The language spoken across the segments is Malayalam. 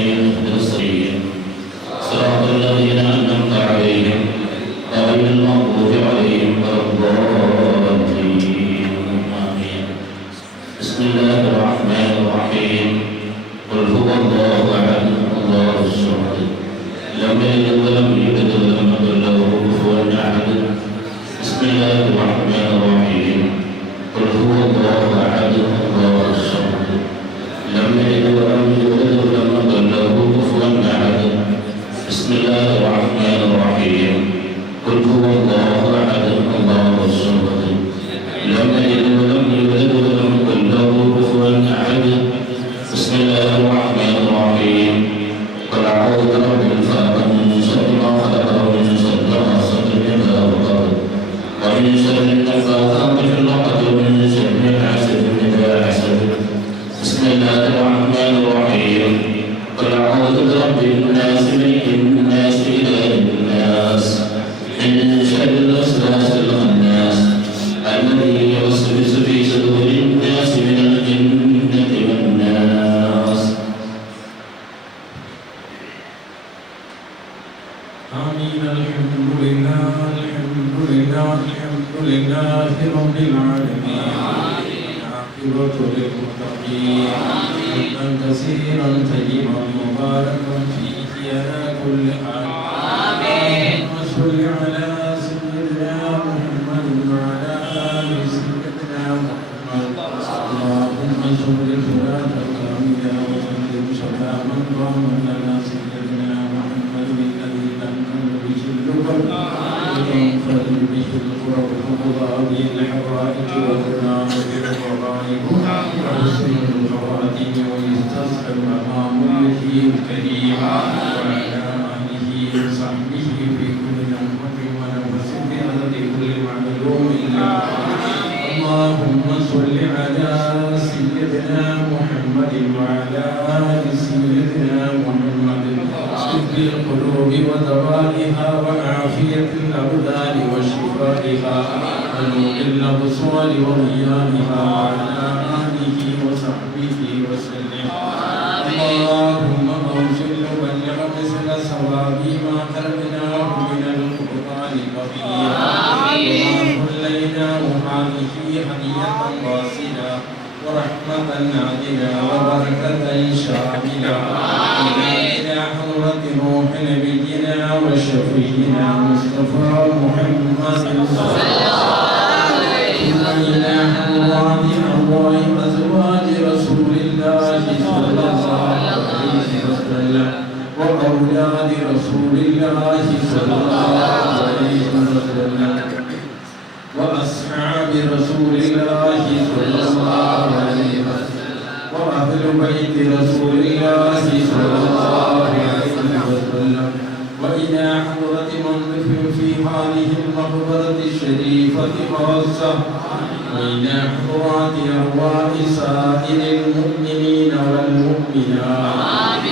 الضالين اهدنا السبيل صراط الذين أنعمت عليهم غير المغضوب عليهم ولا الضالين آمين. بسم الله الرحمن الرحيم. قل هو الله أحد الله الصمد لم يلد ولم يولد ولم يكن له كفوا أحد. بسم الله الرحمن الرحيم. قل هو الله أحد الله الصمد لم يلد ولم يولد ولم يكن له كفوا أحد. بسم الله الرحمن الرحيم. قل هو الله أحد الله الصمد لم يلد ولم يولد ولم يكن له كفوا أحد. بسم الله الرحمن الرحيم. قل أعوذ برب الفلق من شر ما خلق ومن شر غاسق إذا وقب ومن شر النفاثات في العقد ومن شر حاسد إذا حسد. بسم الله الرحمن الرحيم. قل أعوذ برب الناس ملك الناس إله الناس من شر الوسواس الخناس الذي يوسوس في صدور الناس من الجنة والناس. آمين. الحمد لله الحمد لله الحمد لله رب العالمين. العاقبة للمتقين. حمدا كثيرا طيبا مباركا فيه على كل حال. اللهم صل على سيدنا محمد وعلى آل سيدنا محمد. اللهم صل صلاة كاملة وسلم سلاما تاما على سيدنا محمد الذي لم تنبت اللقم وتنفرد به الكرب وقضاء الحوائج والنار والرغائب وحسن الخواتم ويستسقى الامام وجهه الكريم وعلى اله وصحبه في كل لمحه ونفس بعدد كل معلوم له. اللهم صل على سيدنا محمد وعلى ال سيدنا محمد طب القلوب ودوائها وعافية الأبدان وشفائها ونور الأبصار وضيائها وعلى آله وصحبه وسلم. اللهم أوصل وبلغ مثل ثواب ما قرأناه من القرآن الكريم وما صليناه هذه هدية واصلة ورحمة عاجلة وبركة شاملة إلى حضرة روح نبينا وشفيعنا مصطفى محمد صلى الله عليه وسلم إلى حضرات أرواح أزواج رسول الله صلى الله عليه وسلم وأولاد رسول الله صلى الله عليه وسلم وأصحاب رسول الله صلى الله عليه وسلم وأهل بيت رسول الله صلى الله عليه وسلم وإلى حضرة من دفن في هذه المقبرة الشريفة خاصة وإلى حضرات أرواح سائر المؤمنين والمؤمنات.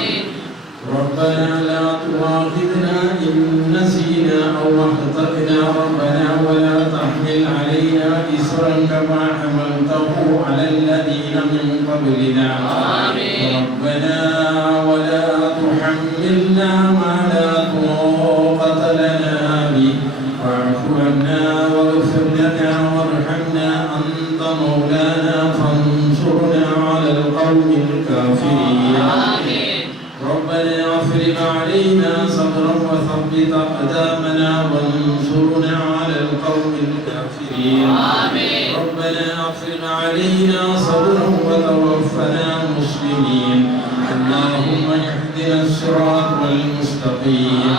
ربنا لا تؤاخذنا إن نسينا أو أخطأنا ربنا ولا تحمل علينا إصرا كما حملته على الذين من قبلنا. ربنا ولا تحملنا ما لا طاقة لنا به واعف عنا واغفر لنا وارحمنا أنت مولانا فانصرنا على القوم الكافرين. ربنا افرغ علينا صبرا وثبت أقدامنا وانصرنا على القوم الكافرين. ربنا افرغ علينا صبرا وتوفنا مسلمين. اللهم اهدنا الصراط المستقيم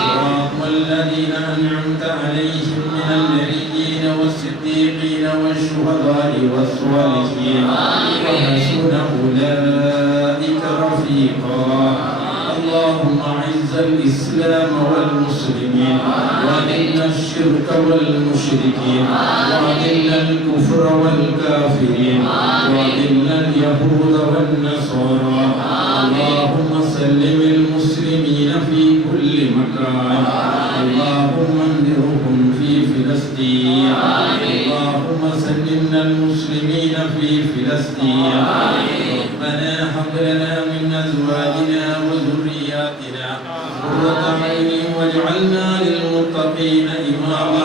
صراط الذين أنعمت عليهم من النبيين والصديقين والشهداء والصالحين وحسن أولئك رفيقا. اللهم أعز الإسلام والمسلمين وأذل الشرك والمشركين وأذل الكفر والكافرين وأذل اليهود والنصارى. اللهم سلم المسلمين في كل مكان. اللهم انذرهم في فلسطين. اللهم سلمنا المسلمين في فلسطين. ربنا هب لنا من أزواجنا أزواجنا وذرياتنا قرة أعين واجعلنا للمتقين إماما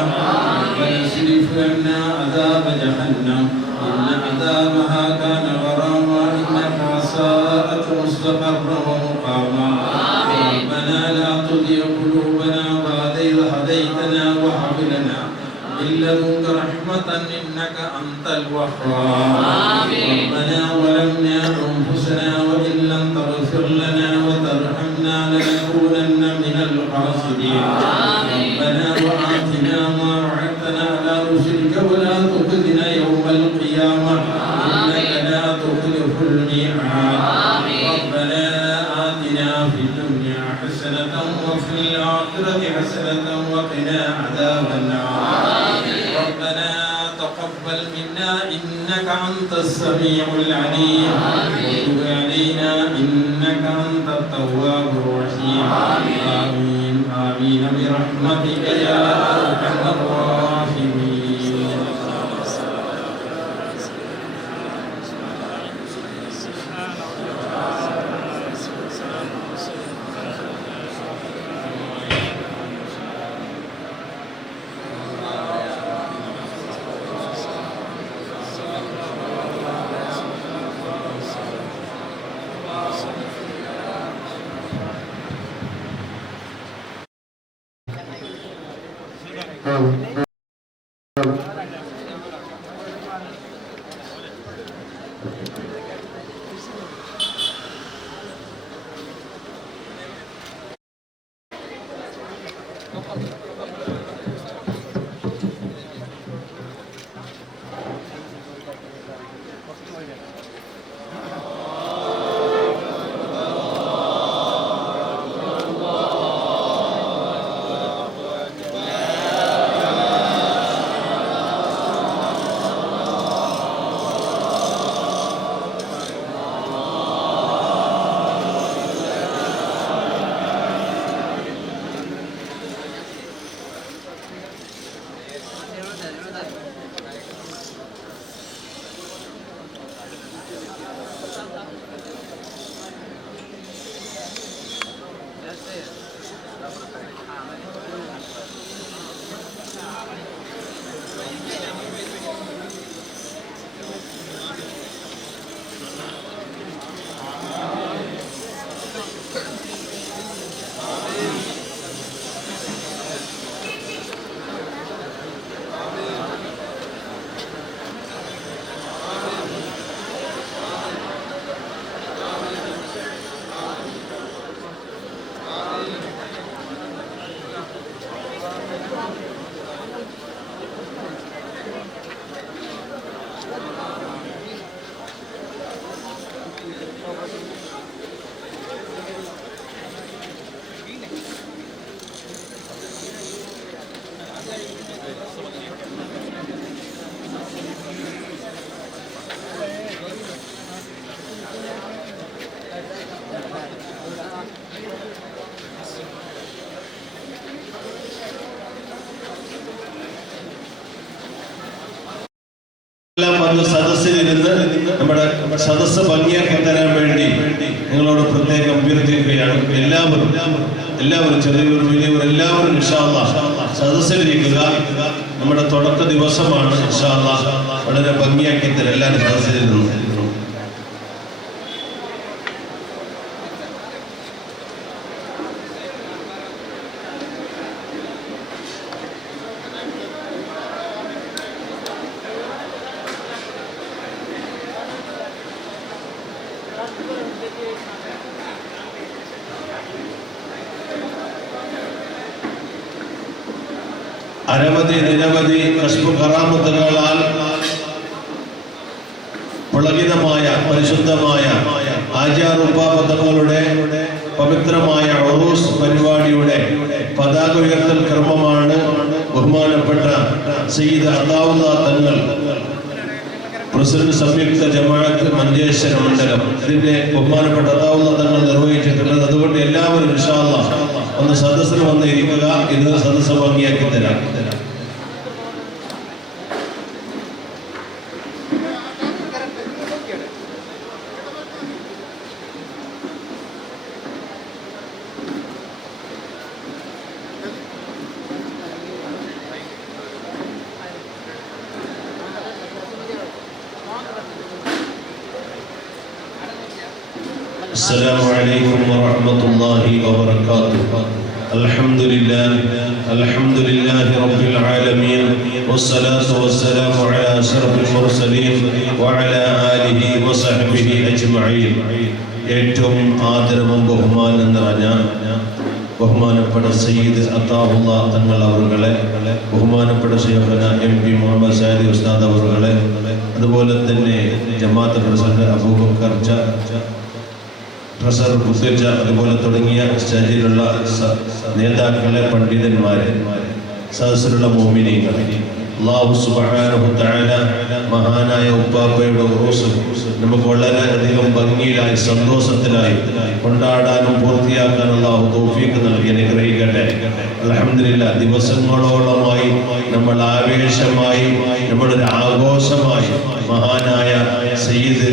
ربنا اصرف عنا عذاب جهنم إن عذابها كان غراما إنها ساءت مستقرا ومقاما ربنا لا تزغ قلوبنا بعد إذ هديتنا وهب لنا من لدنك رحمة إنك أنت الوهاب ربنا ظلمنا أنفسنا وإن لم تغفر لنا وترحمنا لنكونن من الخاسرين ربنا وآتنا ما وعدتنا على رسلك ولا تخزنا يوم القيامة إنك لا تخلف الميعاد ربنا آتنا في الدنيا حسنة وفي الآخرة حسنة وقنا عذاب النار ربنا تقبل منا إنك أنت السميع العليم وتب علينا إنك أنت التواب الرحيم آمين آمين برحمتك يا أرحم الراحمين. സദസ്സിലിരുന്ന് നമ്മുടെ സദസ്സ് ഭംഗിയാക്കി തരാൻ വേണ്ടി നിങ്ങളോട് പ്രത്യേകം അഭ്യർത്ഥിക്കുകയാണ്. എല്ലാവരും ചെറിയവരും വലിയവരും എല്ലാവരും ഇൻഷാ അല്ലാഹ് സദസ്സിലിരിക്കുക. നമ്മുടെ തുടക്ക ദിവസമാണ്. ഇൻഷാ അല്ലാഹ് വളരെ ഭംഗിയാക്കി തരാം. എല്ലാവരും സദസ്സിലിരുന്നു. നിരവധി കശ്മ കറാമത്തുകളാൽ പുളകിതമായ പരിശുദ്ധമായ ആചാരോപാപദങ്ങളുടെ പവിത്രമായ ഉറൂസ് പരിപാടിയുടെ പതാക ഉയർത്തൽ കർമ്മമാണ് ബഹുമാനപ്പെട്ട സയ്യിദ് അതാവുല്ലാ തങ്ങൾ പ്രസിഡന്റ് സംയുക്ത ജമാഅത്ത് മഞ്ചേശ്വരം മണ്ഡലം ഇതിന്റെ ബഹുമാനപ്പെട്ട അതാവുല്ലാ തങ്ങൾ നിർവഹിച്ചിട്ടുള്ളത്. അതുകൊണ്ട് എല്ലാവരും ഇൻഷാ അല്ലാഹ് ഒന്ന് സദസ്സിൽ വന്ന് ഇരിക്കുക. ഇത് സദസ്സ് ഭംഗിയാക്കി തരാം. السلام عليكم ورحمة الله وبركاته. الحمد لله رب العالمين والصلاة والسلام على أشرف المرسلين وعلى آله وصحبه أجمعين. ഏറ്റവും ആദരവും ബഹുമാനം നിറഞ്ഞ ബഹുമാനപ്പെട്ട സയ്യിദ് അത്താഹുള്ള തങ്ങൾ അവറുകളെ, ബഹുമാനപ്പെട്ട ശൈഖുന എം പി മുഹമ്മദ് സാദി ഉസ്താദ് അവറുകളെ, അതുപോലെ തന്നെ ജമാഅത്ത് പ്രസിഡന്റ് അബൂബക്കർ ട്രഷറർ മുസ്ലിജ, അതുപോലെ തുടങ്ങിയ സ്റ്റേജിലുള്ള നേതാക്കളെ, പണ്ഡിതന്മാരെ, സദസ്സിലുള്ള മോമിനീങ്ങൾ, അല്ലാഹു സുബ്ഹാനഹു തആല മഹാനായ ഉപ്പാപ്പയുടെ ഉറൂസ് നമുക്ക് വളരെയധികം ഭംഗിയിലായി സന്തോഷത്തിലായി കൊണ്ടാടാനും പൂർത്തിയാക്കാനും അല്ലാഹു തൗഫീഖ് നൽകി അനുഗ്രഹിക്കട്ടെ. അൽഹംദുലില്ലാഹ്, ദിവസങ്ങളോളമായി നമ്മൾ ആവേശമായി, നമ്മളൊരു ആഘോഷമായി മഹാനായ സയ്യിദ്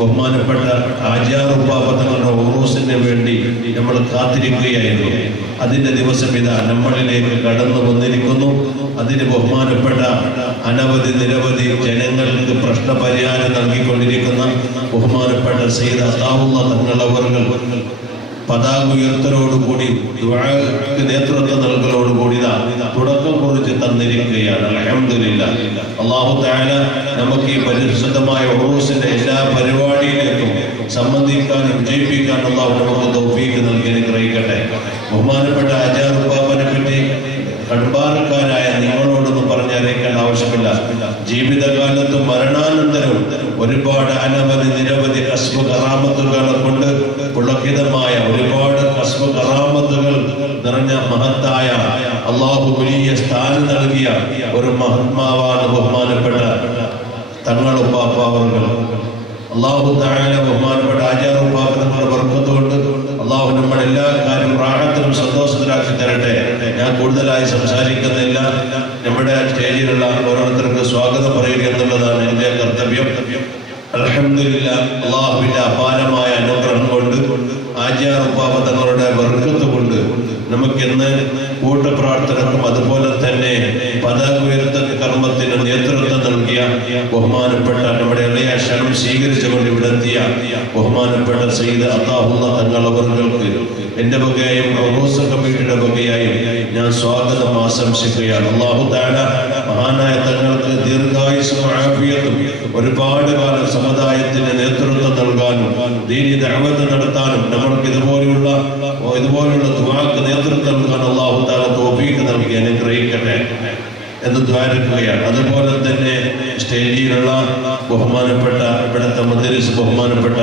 ബഹുമാനപ്പെട്ട ആചാർ ഉപ്പാപ്പ തങ്ങളുടെ ഉറൂസിന് വേണ്ടി നമ്മൾ കാത്തിരിക്കുകയായിരുന്നു. അതിൻ്റെ ദിവസം ഇതാ നമ്മളിലേക്ക് കടന്നു വന്നിരിക്കുന്നു. അതിന് ബഹുമാനപ്പെട്ട നിരവധി ജനങ്ങൾക്ക് പ്രശ്നപരിഹാരം നൽകിക്കൊണ്ടിരിക്കുന്ന ബഹുമാനപ്പെട്ട സയ്യിദ് അത്താഹുള്ള തങ്ങൾ അവർകൾ പതാക ഉയർത്തലോടുകൂടി ദുആക്ക് നേതൃത്വം നൽകലോടുകൂടി തുടക്കം കുറിച്ച് തന്നിരിക്കുകയാണ്. അൽഹംദുലില്ലാഹ്, അല്ലാഹു തആല നമുക്ക് ഈ പരിശുദ്ധമായ ഉറൂസിന്റെ എല്ലാ പരിപാടിയിലേക്കും സംബന്ധിക്കാനും വിജയിപ്പിക്കാനും അല്ലാഹു നമുക്ക് തൗഫീഖ് നൽകി അനുഗ്രഹിക്കട്ടെ. ബഹുമാനപ്പെട്ട ആചാർ ഉപ്പാപ്പനെ പറ്റി കൺപാറക്കാരായ നിങ്ങളോടൊന്നും പറഞ്ഞറിയിക്കേണ്ട ആവശ്യമില്ല. ജീവിതകാലത്തും മരണാനന്തരവും ഒരുപാട് നിരവധി കസ്ബ് കറാമത്തുകളെ കൊണ്ട് പുളകിതമായ ഒരുപാട് കസ്ബ് കറാമത്തുകൾ നിറഞ്ഞ മഹത്തായ അല്ലാഹു വലിയ സ്ഥാനം നൽകിയ ഒരു മഹാത്മാവാണ് ബഹുമാനപ്പെട്ട തങ്ങൾ ഉപ്പാപ്പ അവர்கள். അല്ലാഹു തആല ബഹുമാനപ്പെട്ട ആചാർ ഉപ്പാപ്പ തങ്ങളുടെ ബർക്കത്ത് കൊണ്ട് അല്ലാഹു നമ്മുടെ എല്ലാ കാര്യവും റാഹത്തിലും സന്തോഷത്തിലാക്കി തരട്ടെ. ഞാൻ കൂടുതലായി സംസാരിക്കുന്നില്ല. നമ്മുടെ സ്റ്റേജിലുള്ള ഓരോരുത്തർക്ക് സ്വാഗതം പറയുക എന്നുള്ളതാണ് എൻ്റെ കർത്തവ്യം. അൽഹംദുലില്ലാഹ്, അല്ലാഹുവിൻ്റെ അപാരമായ അനുഗ്രഹം കൊണ്ട് ആചാർ ഉപ്പാപ്പ തങ്ങളുടെ ബർക്കത്ത് കൊണ്ട് നമുക്കിന്ന് കൂട്ടപ്രാർത്ഥനക്കും അതുപോലെ തന്നെ പതാക ഉയർത്തൽ കർമ്മത്തിന് നേതൃത്വം നൽകിയ ബഹുമാനപ്പെട്ട നമ്മുടെ ഇളയ ക്ഷണം സ്വീകരിച്ചുകൊണ്ട് ഇവിടെ എത്തിയ ബഹുമാനപ്പെട്ട സയ്യിദ് അത്താഹുള്ള തങ്ങൾ അവർക്ക് എൻ്റെ വകയായും ഉറൂസ് കമ്മിറ്റിയുടെ വകയായും ഞാൻ സ്വാഗതം ആശംസിക്കുകയാണ്. അല്ലാഹു തആല മഹാനായ തങ്ങൾക്ക് ദീർഘായുസ്സും ആഫിയത്തും ഒരുപാട് കാലം സമുദായത്തിന് നേതൃത്വം നൽകാനും ദീനി ദഅവത്ത് നടത്താനും നമ്മൾക്ക് ഇതുപോലുള്ള ദുആക്ക് നേതൃത്വം നൽകാൻ അല്ലാഹു തആല തൗഫീഖ് നൽകി അനുഗ്രഹിക്കട്ടെ എന്ന് ദ്വാരക്കുകയാണ്. അതുപോലെ തന്നെ സ്റ്റേജിലുള്ള ബഹുമാനപ്പെട്ട ഇവിടുത്തെ മദ്രസ് ബഹുമാനപ്പെട്ട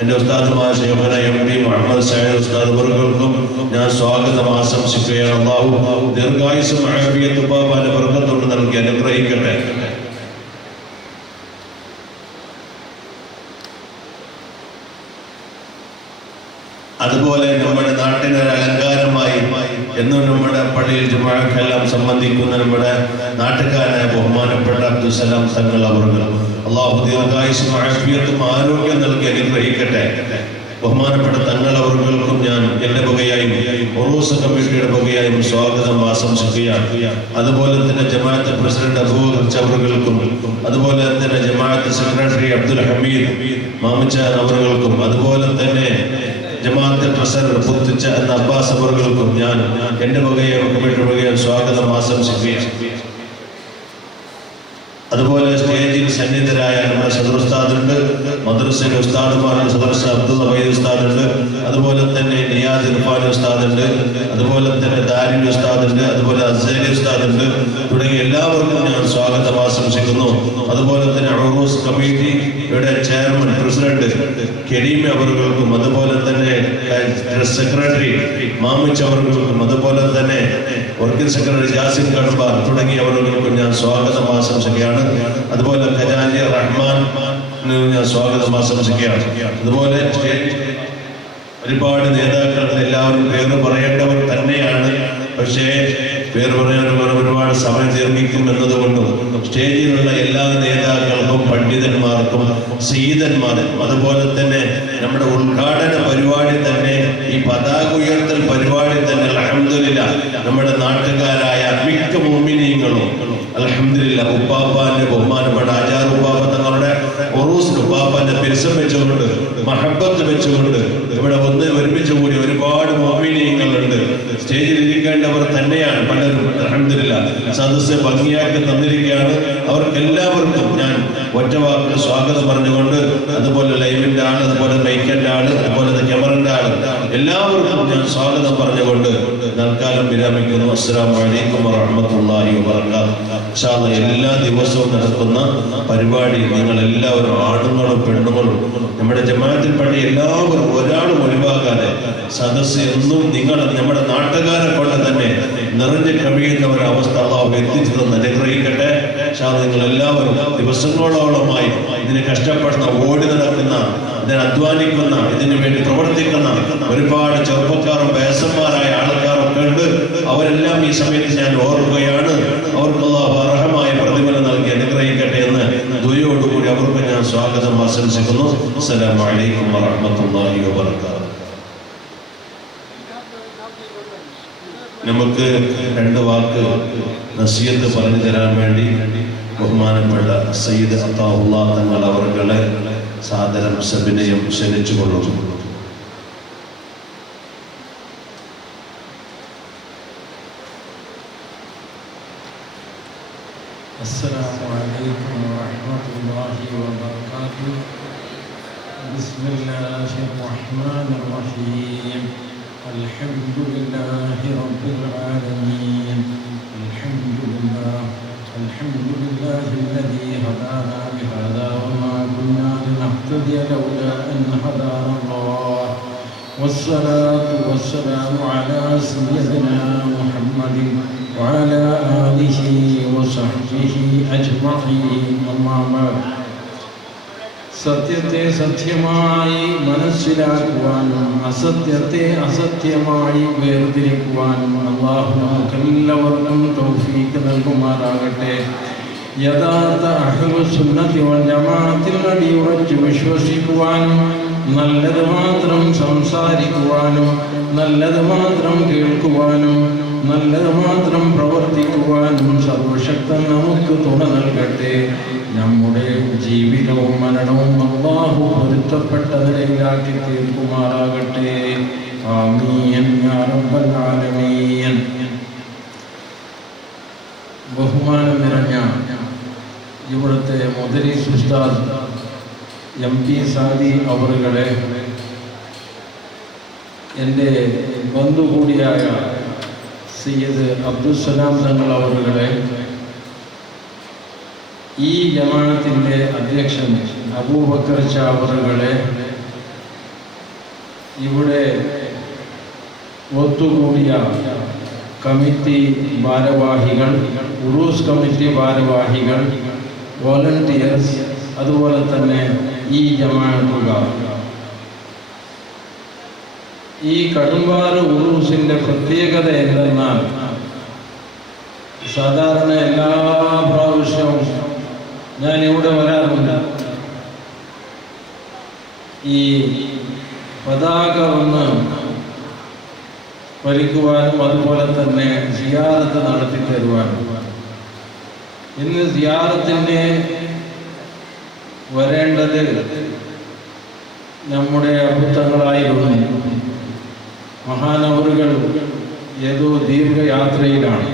എൻ്റെ ഉസ്താദുമായ ശൈഖുന എം പി മുഹമ്മദ് സാദി ഉസ്താദ് അവർക്കും ഞാൻ സ്വാഗതം ആശംസിക്കുകയാണ്. അല്ലാഹു ദീർഘായുസ്സും ആഫിയത്തും ഉപ്പാപ്പയുടെ ബർക്കത്ത് കൊണ്ട് നൽകി അനുഗ്രഹിക്കട്ടെ. അതുപോലെ നമ്മുടെ നാട്ടിനൊരു അലങ്കാരമായി എന്നും നമ്മുടെ പള്ളിയിൽ ജുമുഅക്കെല്ലാം സംബന്ധിക്കുന്ന നമ്മുടെ നാട്ടുകാരനായ ബഹുമാനപ്പെട്ട അബ്ദുസലാം തങ്ങൾ അവர்கள் അല്ലാഹു ദീർഘായുസ്സും ആഫിയത്തും ആരോഗ്യം നൽകി അനുഗ്രഹിക്കട്ടെ. ബഹുമാനപ്പെട്ട തങ്ങൾ അവർക്കും ഞാൻ എൻ്റെ വകയായും ഉറൂസ് കമ്മിറ്റിയുടെ വകയായും സ്വാഗതം ആശംസിക്കുകയാണ്. അതുപോലെ തന്നെ ജമാഅത്ത് പ്രസിഡന്റ് അബൂബക്കർ അവർക്കും അതുപോലെ തന്നെ ജമാഅത്ത് സെക്രട്ടറി അബ്ദുൽ ഹമീദ് മാമച്ചാൻ അവർക്കും അതുപോലെ തന്നെ ജമാഅത്ത് ട്രഷറർ പുത്തിച്ച എന്ന അബ്ബാസ് അവർക്കും ഞാൻ എൻ്റെ വകയും കമ്മിറ്റി വകയും സ്വാഗതം ആശംസിക്കുകയാണ്. അതുപോലെ സ്റ്റേജിൽ സന്നിധരായ നമ്മുടെ സദർ ഉസ്താദുണ്ട്, മദ്രസയിലെ ഉസ്താദുമാരുടെ സദർശ അബ്ദുൽ വൈദ് ഉസ്താദുണ്ട്, അതുപോലെ തന്നെ നിയാസ് ഇർഫാൻ ഉസ്താദുണ്ട്, അതുപോലെ തന്നെ ദാരിൽ ഉസ്താദുണ്ട്, അതുപോലെ അസ്സലി ഉസ്താദുണ്ട്, തുടങ്ങിയ എല്ലാവർക്കും ഞാൻ സ്വാഗതം ആശംസിക്കുന്നു. അതുപോലെ തന്നെ ഉറൂസ് കമ്മിറ്റിയുടെ ചെയർമാൻ പ്രസിഡന്റ് കരീം അവർക്കും അതുപോലെ തന്നെ സെക്രട്ടറി മാമിച്ച് അവർക്കും അതുപോലെ തന്നെ വർക്കിംഗ് സെക്രട്ടറി ജാസിം കൺബാർ തുടങ്ങിയവർക്കും ഞാൻ സ്വാഗതം ആശംസിക്കുകയാണ്. അതുപോലെ ഖജാൻജി റഹ്മാൻ ഞാൻ സ്വാഗതം ആശംസിക്കുകയാണ്. അതുപോലെ ഒരുപാട് നേതാക്കൾ എല്ലാവരും പേര് പറയേണ്ടവർ തന്നെയാണ്. പക്ഷേ പേര് പറയാൻ ഒരുപാട് സമയം ദീർഘിക്കും എന്നതുകൊണ്ടും സ്റ്റേജിലുള്ള എല്ലാ നേതാക്കൾക്കും പണ്ഡിതന്മാർക്കും സയ്യിദന്മാർക്കും അതുപോലെ തന്നെ നമ്മുടെ ഉദ്ഘാടന പരിപാടി തന്നെ ഈ പതാക ഉയർത്തൽ പരിപാടി തന്നെ അൽഹംദുലില്ലാഹ് നമ്മുടെ നാട്ടുകാരായ മിക്ക മുഅ്മിനീങ്ങളും അൽഹംദുലില്ലാഹ് ഉപ്പാപ്പാന്റെ ബഹുമാനപ്പെട്ട ആചാർ ഉപ്പാപ്പ തങ്ങളുടെ ഉറൂസിൽ ഉപ്പാപ്പാന്റെ പിരിസം വെച്ചുകൊണ്ട് മഹബത്ത് വെച്ചുകൊണ്ട് ഒരുമിച്ച് കൂടി ഒരുപാട് മുഅ്മിനീങ്ങളുണ്ട്. സ്റ്റേജിൽ ഇരിക്കേണ്ടവർ തന്നെയാണ് പലരും. അൽഹംദുലില്ലാഹ് സദസ്സ് ഭംഗിയാക്കി തന്നിരിക്കുകയാണ്. അവർക്കെല്ലാവർക്കും ഞാൻ ഒറ്റ വാക്കിൽ സ്വാഗതം പറഞ്ഞുകൊണ്ട്, അതുപോലെ ലൈവിന്റെ ആള്, അതുപോലെ മൈക്കിന്റെ ആള്, അതുപോലെ ക്യാമറന്റെ ആള്, എല്ലാവർക്കും ഞാൻ സ്വാഗതം പറഞ്ഞുകൊണ്ട് തൽക്കാലം വിരമിക്കുന്നു. അസ്സലാമു അലൈക്കും വറഹ്മത്തുള്ളാഹി വബറകാതുഹു. ഇൻഷാ അല്ലാഹ് എല്ലാ ദിവസവും നടക്കുന്ന പരിപാടി നിങ്ങൾ എല്ലാവരും, ആണുങ്ങളും പെണ്ണുങ്ങളും, നമ്മുടെ ജമാഅത്തിൽപ്പെട്ട എല്ലാവരും ഒരാളും ഒഴിവാക്കാതെ സദസ്സ് എന്നും നിങ്ങൾ നമ്മുടെ നാട്ടുകാരെ കൊണ്ട് തന്നെ നിറഞ്ഞു കവിയുന്ന ഒരവസ്ഥ അല്ലാഹു എത്തിച്ചു തന്ന് അനുഗ്രഹിക്കട്ടെ. നിങ്ങൾ എല്ലാവരും ദിവസങ്ങളോളമായി ഇതിന് കഷ്ടപ്പെടുന്ന, ഓടി നടക്കുന്ന, ഇതിന് അധ്വാനിക്കുന്ന, ഇതിനു വേണ്ടി പ്രവർത്തിക്കുന്ന ഒരുപാട് ചെറുപ്പക്കാരും വയസ്സന്മാരായ ആൾക്കാരൊക്കെ ഉണ്ട്. അവരെല്ലാം ഈ സമയത്ത് ഞാൻ ഓർക്കുകയാണ്. അവർക്ക് അല്ലാഹു അർഹമായ പ്രതിഫലം നൽകി അനുഗ്രഹിക്കട്ടെ എന്ന് ദുആയോടുകൂടി അവർക്ക് ഞാൻ സ്വാഗതം ആശംസിക്കുന്നു. അസ്സലാമു അലൈക്കും വറഹ്മത്തുള്ളാഹി വബറകാതുഹു. നമുക്ക് രണ്ട് വാക്ക് നസീഹത്ത് പറഞ്ഞു തരാൻ വേണ്ടി ബഹുമാനപ്പെട്ട സയ്യിദ് അത്താഉല്ലാഹ് തങ്ങൾ അവർകളെ സാദരം സവിനയം ക്ഷണിച്ചുകൊള്ളുന്നു. السلام عليكم ورحمة الله وبركاته. بسم الله الرحمن الرحيم. الحمد لله رب العالمين. الحمد لله الذي هدانا لهذا وما كنا لنهتدي لولا أن هدانا الله. والصلاة والسلام على سيدنا محمد وعلى آله وصحبه أجمعين. أما بعد. സത്യത്തെ സത്യമായി മനസ്സിലാക്കുവാനും അസത്യത്തെ അസത്യമായി വേർതിരിക്കുവാനും അല്ലാഹു നമുക്കെല്ലാവർക്കും തൗഫീഖ് നൽകുമാറാകട്ടെ. യഥാർത്ഥ അഹ്ലുസുന്നത്തി വൽ ജമാഅത്തിൽ അടിയുറച്ച് വിശ്വസിക്കുവാനും നല്ലത് മാത്രം സംസാരിക്കുവാനും നല്ലത് മാത്രം കേൾക്കുവാനും നല്ലത് മാത്രം പ്രവർത്തിക്കുവാനും സർവശക്തൻ നമുക്ക് തുണ നൽകട്ടെ. നമ്മുടെ ജീവിതവും മരണവും അല്ലാഹു പൊരുത്തപ്പെട്ട നിലയിലാക്കി തീർക്കുമാറാകട്ടെ. ആമീൻ യാ റബ്ബൽ ആലമീൻ. ബഹുമാനം നിറഞ്ഞ ഇവിടുത്തെ മുദരിസ് ഉസ്താദ് MP സാദി അവറുകളെ, എൻ്റെ ബന്ധു കൂടിയായ സയ്യിദ് അബ്ദുസ്സലാം തങ്ങൾ അവറുകളെ, ഈ ജമാഅത്തിൻ്റെ അധ്യക്ഷൻ അബൂബക്കർ ചാവറുകളെ, ഇവിടെ ഒത്തുകൂടിയ കമ്മിറ്റി ഭാരവാഹികൾ, ഉറൂസ് കമ്മിറ്റി ഭാരവാഹികൾ, വോളണ്ടിയേഴ്സ്, അതുപോലെ തന്നെ ഈ ജമാഅത്തുകാർ. ഈ കടുംപാറ് ഉറൂസിൻ്റെ പ്രത്യേകത എന്തെന്നാൽ, സാധാരണ എല്ലാ പ്രാവശ്യവും ഞാൻ ഇവിടെ വരാറുണ്ട്. ഈ പതാക ഒന്ന് ഭരിക്കുവാനും അതുപോലെ തന്നെ സിയാറത്ത് നടത്തി തരുവാനും. ഇന്ന് സിയാറത്തിന് വരേണ്ടത് നമ്മുടെ അബുദ്ധങ്ങളായിരുന്നു. മഹാനവറുകൾ ഏതോ ദീർഘയാത്രയിലാണ്.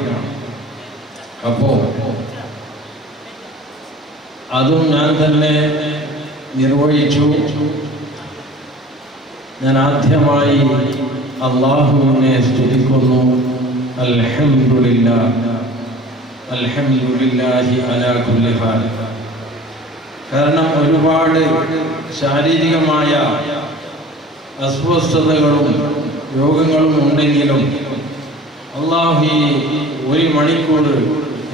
അപ്പോൾ അതും ഞാൻ തന്നെ നിർവഹിച്ചു. ഞാൻ ആദ്യമായി അല്ലാഹുവിനെ സ്തുതിക്കുന്നു. അൽഹംദുലില്ലാഹ് അൽഹംദുലില്ലാഹി അലാ കുല്ലി ഹാൽ. കാരണം ഒരുപാട് ശാരീരികമായ അസ്വസ്ഥതകളും രോഗങ്ങളും ഉണ്ടെങ്കിലും അല്ലാഹു ഈ 1 മണിക്കൂർ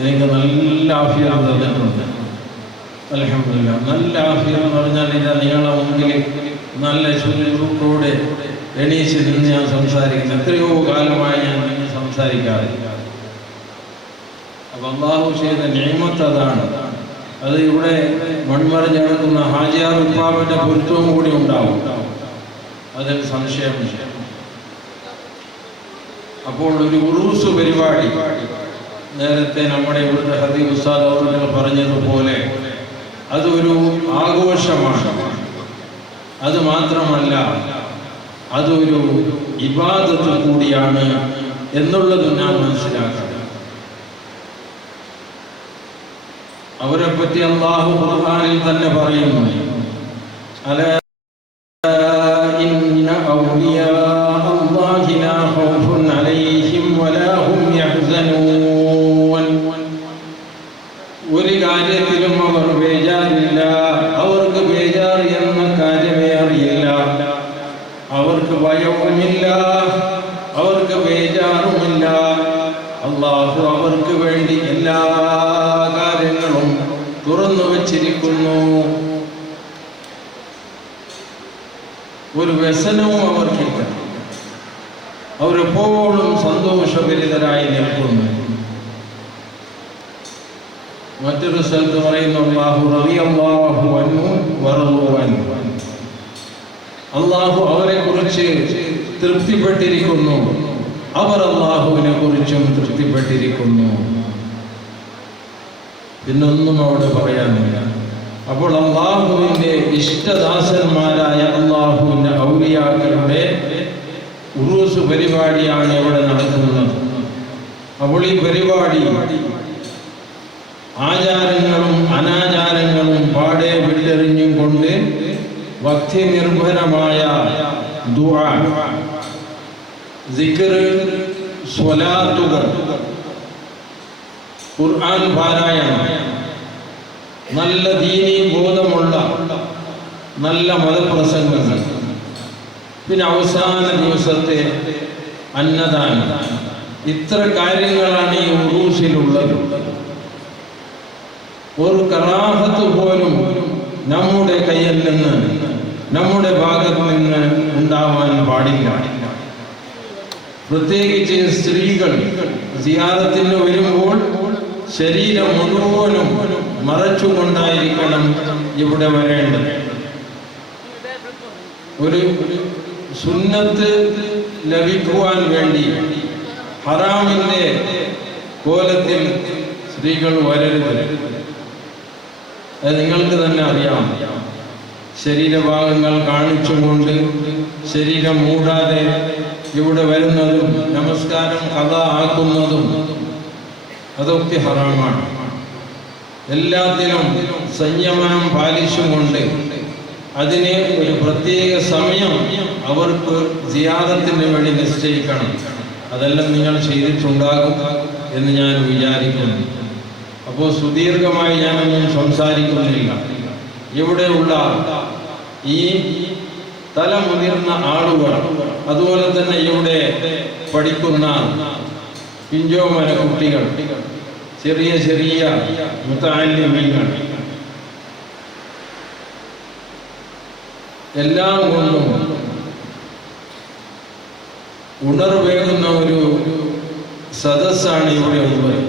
എനിക്ക് നല്ല ആഫിയത്ത് തന്നിട്ടുണ്ട്. അൽഹംദുലില്ലാഹ്. നല്ല ആഫിയത്ത് എന്ന് പറഞ്ഞാൽ ഇതാ നിങ്ങളെ മുമ്പിൽ നല്ല ചുരുക്കോടെ എണീച്ച് നിന്ന് ഞാൻ സംസാരിക്കുന്നു. എത്രയോ കാലമായി ഞാൻ നിന്ന് സംസാരിക്കാതെ. അപ്പം അല്ലാഹു ചെയ്ത നിഅമത്ത് അതാണ്. അത് ഇവിടെ മൺമറഞ്ഞടക്കുന്ന ഹാജിയാർ ഉപ്പാവിൻ്റെ പൊരുത്തവും കൂടി ഉണ്ടാവും, അതിൽ സംശയമില്ല. അപ്പോൾ ഒരു ഉറൂസ് പരിപാടി നേരത്തെ നമ്മുടെ ഇവിടുത്തെ ഹദീബ് ഉസ്താദ് അവർ പറഞ്ഞതുപോലെ അതൊരു ആഘോഷമാണ്. അത് മാത്രമല്ല, അതൊരു ഇബാദത്ത് കൂടിയാണ് എന്നുള്ളത് നാം മനസ്സിലാക്കണം. അവരെ പറ്റി അല്ലാഹു ഖുർആനിൽ തന്നെ പറയുന്നു, അലാ ഇന്ന ഔലിയാ അല്ലാഹി ലാ ഖൗഫുൻ അലൈഹിം വലാ ഹും യഹ്സനൂൻ. ഒരു കാര്യത്തിലും അവർ ബേജാറില്ല, അവർക്ക് ബേജാർ എന്ന കാര്യമേ അറിയില്ല, അവർക്ക് ഭയവുമില്ല, അവർക്ക് ബേജാറുമില്ല. അല്ലാഹു അവർക്ക് വേണ്ടി എല്ലാ കാര്യങ്ങളും തുറന്നു വച്ചിരിക്കുന്നു. ഒരു വ്യസനവും അവർക്കില്ല, അവരെപ്പോഴും സന്തോഷഭരിതരായി നിൽക്കുന്നു. മറ്റൊരു സ്ഥലത്ത് പറയുന്നു, അല്ലാഹു റളിയല്ലാഹു അൻഹു വറളു അൻഹു. അല്ലാഹു അവരെ കുറിച്ച് തൃപ്തിപ്പെട്ടിരിക്കുന്നു, അവർ അല്ലാഹുവിനെ കുറിച്ചും തൃപ്തിപ്പെട്ടിരിക്കുന്നു. പിന്നൊന്നും അവിടെ പറയാനില്ല. അപ്പോൾ അല്ലാഹുവിൻ്റെ ഇഷ്ടദാസന്മാരായ അല്ലാഹുവിൻ്റെ ഔലിയാക്കളുടെ ഉറൂസ് പരിപാടിയാണ് ഇവിടെ നടക്കുന്നത്. അപ്പോൾ ഈ പരിപാടി ആചാരങ്ങളും അനാചാരങ്ങളും പാടെ വിട്ടെറിഞ്ഞും കൊണ്ട് ഭക്തി നിർഭരമായ ദുആ, സിക്ർ, സ്വലാത്തുകൾ, ഖുർആൻ പാരായണം, നല്ല ദീനീ ബോധമുള്ള നല്ല മതപ്രസംഗങ്ങൾ, പിന്നെ അവസാന ദിവസത്തെ അന്നദാനം, ഇത്ര കാര്യങ്ങളാണ് ഈ ഉറൂസിലുള്ളത്. ഒരു കറാഹത്ത് പോലും നമ്മുടെ കയ്യിൽ നിന്ന്, നമ്മുടെ ഭാഗത്ത് നിന്ന് ഉണ്ടാവാൻ പാടില്ല. പ്രത്യേകിച്ച് സ്ത്രീകൾ സിയാറത്തിന് വരുമ്പോൾ ശരീരം മുഴുവനും മറച്ചുകൊണ്ടായിരിക്കണം ഇവിടെ വരേണ്ടത്. ഒരു സുന്നത്ത് ലഭിക്കുവാൻ വേണ്ടി ഹറാമിൻ്റെ കോലത്തിൽ സ്ത്രീകൾ വരരുത്. അത് നിങ്ങൾക്ക് തന്നെ അറിയാം. ശരീരഭാഗങ്ങൾ കാണിച്ചുകൊണ്ട് ശരീരം മൂടാതെ ഇവിടെ വരുന്നതും നമസ്കാരം ഖദാ ആക്കുന്നതും അതൊക്കെ ഹറാമാണ്. എല്ലാത്തിനും സംയമനം പാലിച്ചുകൊണ്ട് അതിന് ഒരു പ്രത്യേക സമയം അവർക്ക് സിയാറത്തിന് വേണ്ടി നിശ്ചയിക്കണം. അതെല്ലാം നിങ്ങൾ ചെയ്തിട്ടുണ്ടാകും എന്ന് ഞാൻ വിചാരിക്കുന്നു. അപ്പോൾ സുദീർഘമായി ഞാനൊന്നും സംസാരിക്കുന്നില്ല. ഇവിടെയുള്ള ഈ തലമുതിർന്ന ആളുകൾ, അതുപോലെ തന്നെ ഇവിടെ പഠിക്കുന്ന പിഞ്ചോമന കുട്ടികൾ, ചെറിയ ചെറിയ മുതഅല്ലിമീങ്ങൾ, എല്ലാം കൊണ്ടും ഉണർവേകുന്ന ഒരു സദസ്സാണ് ഇവിടെ ഉള്ളത്.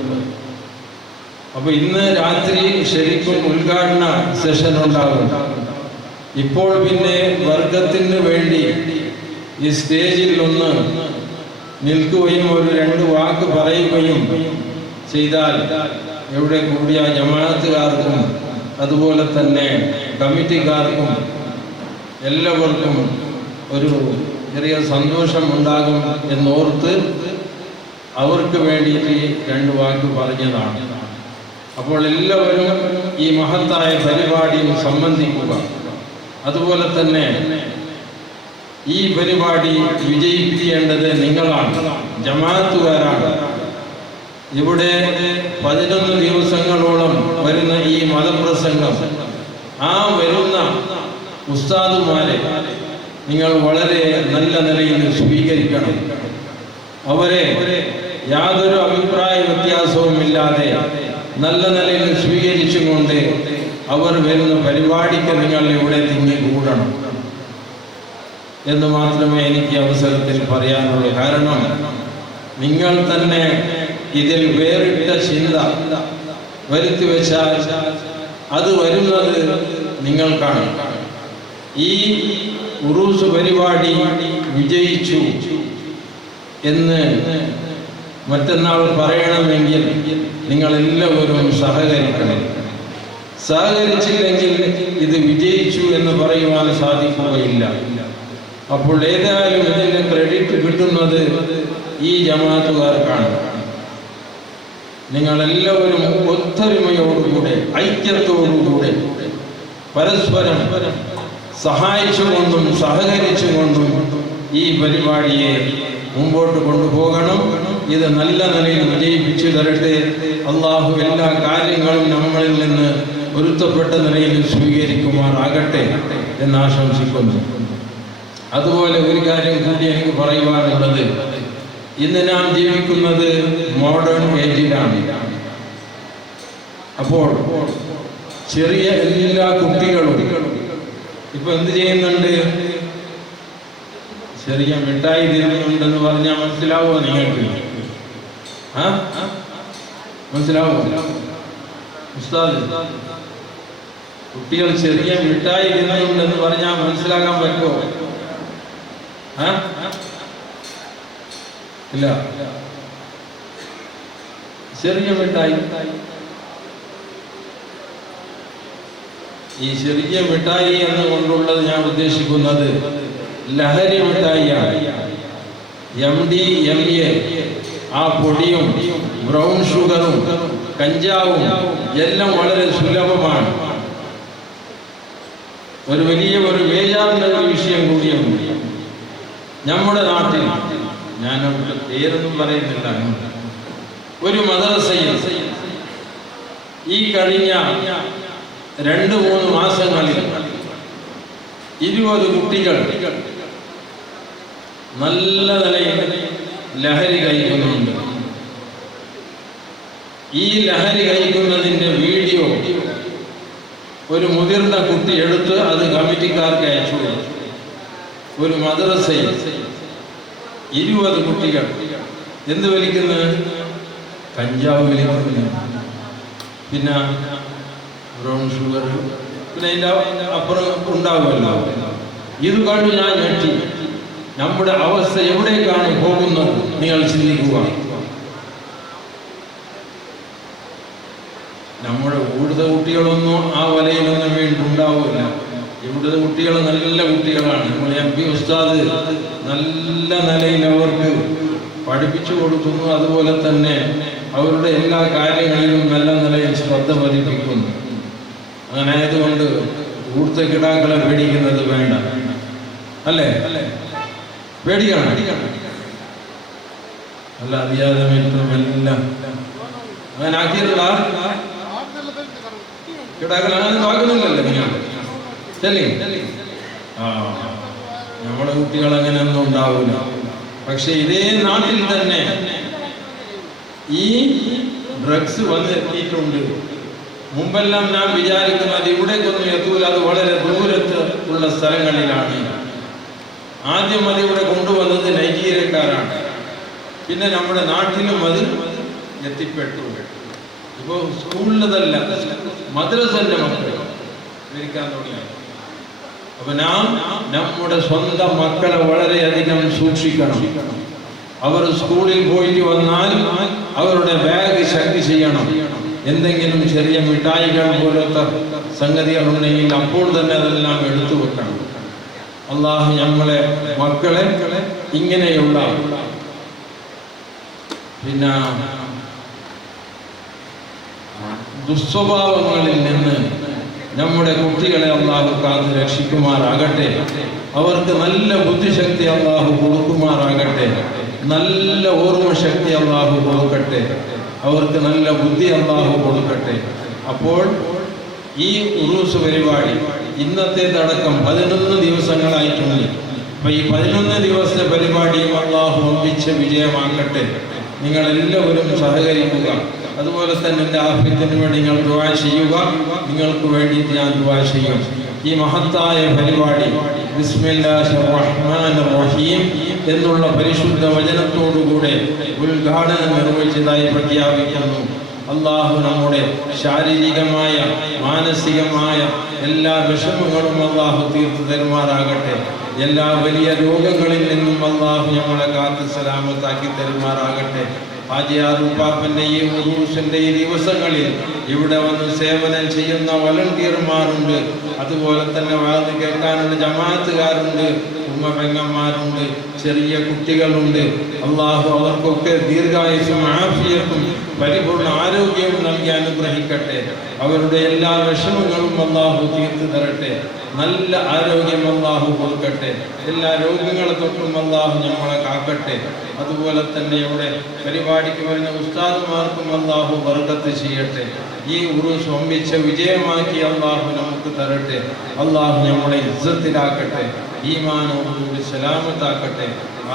അപ്പൊ ഇന്ന് രാത്രി ശരിക്കും ഉദ്ഘാടന സെഷൻ ഉണ്ടാകും. ഇപ്പോൾ പിന്നെ വർഗത്തിന് വേണ്ടി ഈ സ്റ്റേജിൽ ഒന്ന് നിൽക്കുകയും ഒരു 2 വാക്ക് പറയുകയും ചെയ്താൽ ഇവിടെ കൂടിയ ജമാഅത്തുകാർക്കും അതുപോലെ തന്നെ കമ്മിറ്റിക്കാർക്കും എല്ലാവർക്കും ഒരു ചെറിയ സന്തോഷം ഉണ്ടാകും എന്നോർത്ത് അവർക്ക് വേണ്ടിയിട്ട് 2 വാക്ക് പറഞ്ഞതാണ്. അപ്പോൾ എല്ലാവരും ഈ മഹത്തായ പരിപാടിയിൽ സംബന്ധിക്കുക. അതുപോലെ തന്നെ ഈ പരിപാടി വിജയിപ്പിക്കേണ്ടത് നിങ്ങളാണ്, ജമാഅത്തുകാരാണ്. ഇവിടെ 11 ദിവസങ്ങളോളം വരുന്ന ഈ മതപ്രസംഗം, ആ വരുന്ന ഉസ്താദുമാരെ നിങ്ങൾ വളരെ നല്ല നിലയിൽ സ്വീകരിക്കണം. അവരെ യാതൊരു അഭിപ്രായ വ്യത്യാസവുമില്ലാതെ നല്ല നിലയിൽ സ്വീകരിച്ചുകൊണ്ട് അവർ വരുന്ന പരിപാടിക്ക് നിങ്ങൾ ഇവിടെ തിങ്ങിക്കൂടണം എന്ന് മാത്രമേ എനിക്ക് അവസരത്തിൽ പറയാനുള്ളൂ. കാരണം നിങ്ങൾ തന്നെ ഇതിൽ വേറിട്ട ചിന്ത വരുത്തി വെച്ചാൽ അത് വരുന്നത് നിങ്ങൾക്കാണ്. ഈ ഉറൂസ് പരിപാടി വിജയിച്ചു എന്ന് മറ്റന്നാൾ പറയണമെങ്കിൽ നിങ്ങളെല്ലാവരും സഹകരിക്കണം. സഹകരിച്ചില്ലെങ്കിൽ ഇത് വിജയിച്ചു എന്ന് പറയുവാൻ സാധിക്കുകയില്ല. അപ്പോൾ ഏതായാലും ഇതിൻ്റെ ക്രെഡിറ്റ് കിട്ടുന്നത് ഈ ജമാഅത്തുകാർക്കാണ്. നിങ്ങളെല്ലാവരും ഒത്തൊരുമയോടുകൂടെ ഐക്യത്തോടുകൂടെ പരസ്പരം സഹായിച്ചുകൊണ്ടും സഹകരിച്ചുകൊണ്ടും ഈ പരിപാടിയെ മുമ്പോട്ട് കൊണ്ടുപോകണം. ഇത് നല്ല നിലയിൽ വിജയിപ്പിച്ചു തരട്ടെ. അള്ളാഹു എല്ലാ കാര്യങ്ങളും നമ്മളിൽ നിന്ന് പൊരുത്തപ്പെട്ട നിലയിൽ സ്വീകരിക്കുമാറാകട്ടെ എന്ന് ആശംസിക്കുന്നു. അതുപോലെ ഒരു കാര്യം കൂടി എനിക്ക് പറയുവാനുള്ളത്, ഇന്ന് നാം ജീവിക്കുന്നത് മോഡേൺ ഏജിലാണ്. അപ്പോൾ ചെറിയ എല്ലാ കുട്ടികളും ഇപ്പൊ എന്ത് ചെയ്യുന്നുണ്ട്? ചെറിയ മിഠായി തിന്നുന്നുണ്ടെന്ന് പറഞ്ഞാൽ മനസ്സിലാവോ നിങ്ങൾക്ക്? മനസ്സിലാവോ ഉസ്താദ്? കുട്ടികൾ ചെറിയ മിഠായി തിന്നുന്നുണ്ടെന്ന് പറഞ്ഞാൽ മനസ്സിലാക്കാൻ പറ്റുമോ? ഇല്ല. ചെറിയ മിഠായി, ഈ ചെറിയ മിഠായി എന്നുകൊണ്ടുള്ളത് ഞാൻ ഉദ്ദേശിക്കുന്നത് ലഹരി മിഠായിയാണ്. MDMA ആ പൊടിയും ബ്രൗൺ ഷുഗറും കഞ്ചാവും എല്ലാം വളരെ സുലഭമാണ്. ഒരു വലിയ ഒരു വേജാറിന്റെ ഒരു വിഷയം കൂടിയാണ് നമ്മുടെ നാട്ടിൽ. ഞാൻ അവിടെ പേരൊന്നും പറയുന്നില്ല. ഒരു മദ്രസയിൽ ഈ കഴിഞ്ഞ 2-3 മാസങ്ങളിൽ 20 കുട്ടികൾ നല്ല നിലയിൽ ലഹരി കഴിക്കുന്നുണ്ട്. ഈ ലഹരി കഴിക്കുന്നതിൻ്റെ വീഡിയോ ഒരു മുതിർന്ന കുട്ടി എടുത്ത് അത് കമ്മിറ്റിക്കാർക്ക് അയച്ചു. ഒരു മദ്രസയിൽ 20 കുട്ടികൾ എന്ത് വലിക്കുന്നു? കഞ്ചാവ് വലിക്കുന്നു, പിന്നെ ബ്രൗൺ ഷുഗർ, പിന്നെ അതിൻ്റെ അപ്പുറം ഉണ്ടാവുമല്ലോ. ഇത് കണ്ടു ഞാൻ ഞെട്ടി. നമ്മുടെ അവസ്ഥ എവിടേക്കാണ് പോകുന്നത് നിങ്ങൾ ചിന്തിക്കുക. നമ്മുടെ ഇവിടുത്തെ കുട്ടികളൊന്നും ആ വലയിലൊന്നും വീണ്ടുണ്ടാവില്ല. ഇവിടുത്തെ കുട്ടികൾ നല്ല കുട്ടികളാണ്. നമ്മൾ MP ഉസ്താദ് നല്ല നിലയിൽ അവർക്ക് പഠിപ്പിച്ചു കൊടുക്കുന്നു. അതുപോലെ തന്നെ അവരുടെ എല്ലാ കാര്യങ്ങളിലും നല്ല നിലയിൽ ശ്രദ്ധ പതിപ്പിക്കുന്നു. അങ്ങനെ ആയതുകൊണ്ട് ഇവിടുത്തെ കിടാക്കളെ പേടിക്കുന്നത് വേണ്ട, അല്ലേ? പേടിക്കണം. അല്ല അറിയാതെ എല്ലാം അങ്ങനെ ആക്കിയിട്ടുള്ള കിടാക്കൾ അങ്ങനെ നോക്കുന്നില്ലല്ലോ നിങ്ങൾ. ശരി, നമ്മുടെ കുട്ടികൾ അങ്ങനെയൊന്നും ഉണ്ടാവില്ല. പക്ഷെ ഇതേ നാട്ടിൽ തന്നെ ഈ ഡ്രഗ്സ് വന്നെത്തിയിട്ടുണ്ട്. മുമ്പെല്ലാം ഞാൻ വിചാരിക്കുന്നത് ഇവിടേക്കൊന്നും എത്തൂല, അത് വളരെ ദൂരത്ത് ഉള്ള സ്ഥലങ്ങളിലാണ്. ആദ്യം അത് ഇവിടെ കൊണ്ടുവന്നത് നൈജീരിയക്കാരാണ്. പിന്നെ നമ്മുടെ നാട്ടിലും അത് എത്തിപ്പെട്ടു. ഇപ്പോൾ സ്കൂളിലതല്ല, മദ്രസന്റെ മക്കൾ വിരിക്കാൻ തുടങ്ങി. അപ്പൊ നാം നമ്മുടെ സ്വന്തം മക്കളെ വളരെയധികം സൂക്ഷിക്കണം. അവർ സ്കൂളിൽ പോയിട്ട് വന്നാൽ അവരുടെ ബാഗ് ചെക്ക് ചെയ്യണം. എന്തെങ്കിലും ചെറിയ മിഠായികൾ പോലത്തെ സംഗതികൾ ഉണ്ടെങ്കിൽ അപ്പോൾ തന്നെ അതെല്ലാം എടുത്തു വെക്കണം. അള്ളാഹു നമ്മളെ മക്കളെ ഇങ്ങനെയുള്ള പിന്നെ ദുസ്വഭാവങ്ങളിൽ നിന്ന് നമ്മുടെ കുട്ടികളെ അള്ളാഹു കാത്ത് രക്ഷിക്കുമാറാകട്ടെ. അവർക്ക് നല്ല ബുദ്ധിശക്തി അള്ളാഹു കൊടുക്കുമാറാകട്ടെ. നല്ല ഓർമ്മശക്തി അള്ളാഹു കൊടുക്കട്ടെ. അവർക്ക് നല്ല ബുദ്ധി അള്ളാഹു കൊടുക്കട്ടെ. അപ്പോൾ ഈ ഉറൂസ് പരിപാടി ഇന്നത്തേതടക്കം 11 ദിവസങ്ങളായിട്ടുണ്ട്. അപ്പൊ ഈ 11 ദിവസത്തെ പരിപാടിയും അള്ളാഹു ഒന്നിച്ച് വിജയമാക്കട്ടെ. നിങ്ങളെല്ലാവരും സഹകരിക്കുക. അതുപോലെ തന്നെ എൻ്റെ ആഫിയത്തിന് വേണ്ടി നിങ്ങൾ ദുആ ചെയ്യുക. നിങ്ങൾക്ക് വേണ്ടിയിട്ട് ഞാൻ ദുആ ചെയ്യും. ഈ മഹത്തായ പരിപാടി ബിസ്മില്ലാഹിർ റഹ്മാനിർ റഹീം എന്നുള്ള പരിശുദ്ധ വചനത്തോടുകൂടെ ഉദ്ഘാടനം നിർവഹിച്ചതായി പ്രഖ്യാപിക്കുന്നു. അള്ളാഹു നമ്മുടെ ശാരീരികമായ മാനസികമായ എല്ലാ വിഷമങ്ങളും അള്ളാഹു തീർത്തു തരുമാറാകട്ടെ. എല്ലാ വലിയ രോഗങ്ങളിൽ നിന്നും അള്ളാഹു നമ്മളെ കാത്ത് സലാമത്താക്കി തരുമാറാകട്ടെ. ഹാജിയാറുപ്പാപ്പൻ്റെ ഈ ഉറൂസിൻ്റെ ഈ ദിവസങ്ങളിൽ ഇവിടെ വന്ന് സേവനം ചെയ്യുന്ന വളണ്ടിയർമാരുണ്ട്. അതുപോലെ തന്നെ വാത് കേൾക്കാനുള്ള ജമാഅത്തുകാരുണ്ട്. ഉമ്മപ്പെങ്ങന്മാരുണ്ട്, ചെറിയ കുട്ടികളുണ്ട്. അള്ളാഹു അവർക്കൊക്കെ ദീർഘായുസ്സും ആഫിയത്തും പരിപൂർണ്ണ ആരോഗ്യവും നൽകി അനുഗ്രഹിക്കട്ടെ. അവരുടെ എല്ലാ വിഷമങ്ങളും അള്ളാഹു തീർത്തു തരട്ടെ. നല്ല ആരോഗ്യം അള്ളാഹു കൊടുക്കട്ടെ. എല്ലാ രോഗങ്ങളെ തൊട്ടും അള്ളാഹു നമ്മളെ കാക്കട്ടെ. അതുപോലെ തന്നെ ഇവിടെ പരിപാടിക്ക് വരുന്ന ഉസ്താദുമാർക്കും അള്ളാഹു ബർക്കത്ത് ചെയ്യട്ടെ. ഈ ഉറൂസ് ഒമ്പിച്ച വിജയമാക്കി അള്ളാഹു നമുക്ക് തരട്ടെ. അള്ളാഹു നമ്മളെ ഇസ്സത്തിലാക്കട്ടെ, ഈമാനോടുകൂടി സലാമത്താക്കട്ടെ.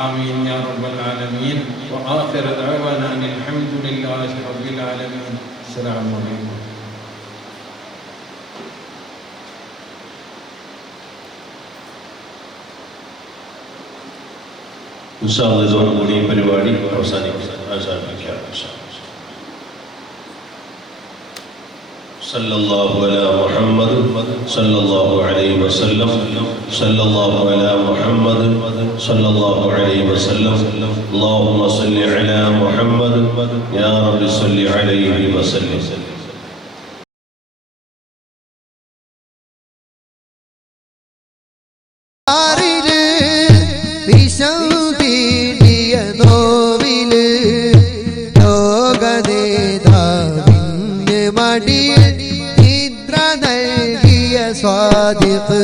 ആമീൻ യാ റബ്ബൽ ആലമീൻ. വആഖിറു ദഅവാനാ അൽഹംദുലില്ലാഹി റബ്ബിൽ ആലമീൻ. അസ്സലാമു അലൈക്കും. ഇതോടുകൂടി ഈ പരിപാടി അവസാനിപ്പിക്കാം. സല്ലല്ലാഹു അലാ മുഹമ്മദ് സല്ലല്ലാഹു അലൈഹി വസല്ലം സല്ലല്ലാഹു അലാ മുഹമ്മദ് സല്ലല്ലാഹു അലൈഹി വസല്ലം അല്ലാഹുമ്മ സല്ലി അലാ മുഹമ്മദ് യാ റബ്ബി സല്ലി അലൈഹി വസല്ലം. മടിയിൽ നിദ്ര നൽകിയ സ്വാദിഖ്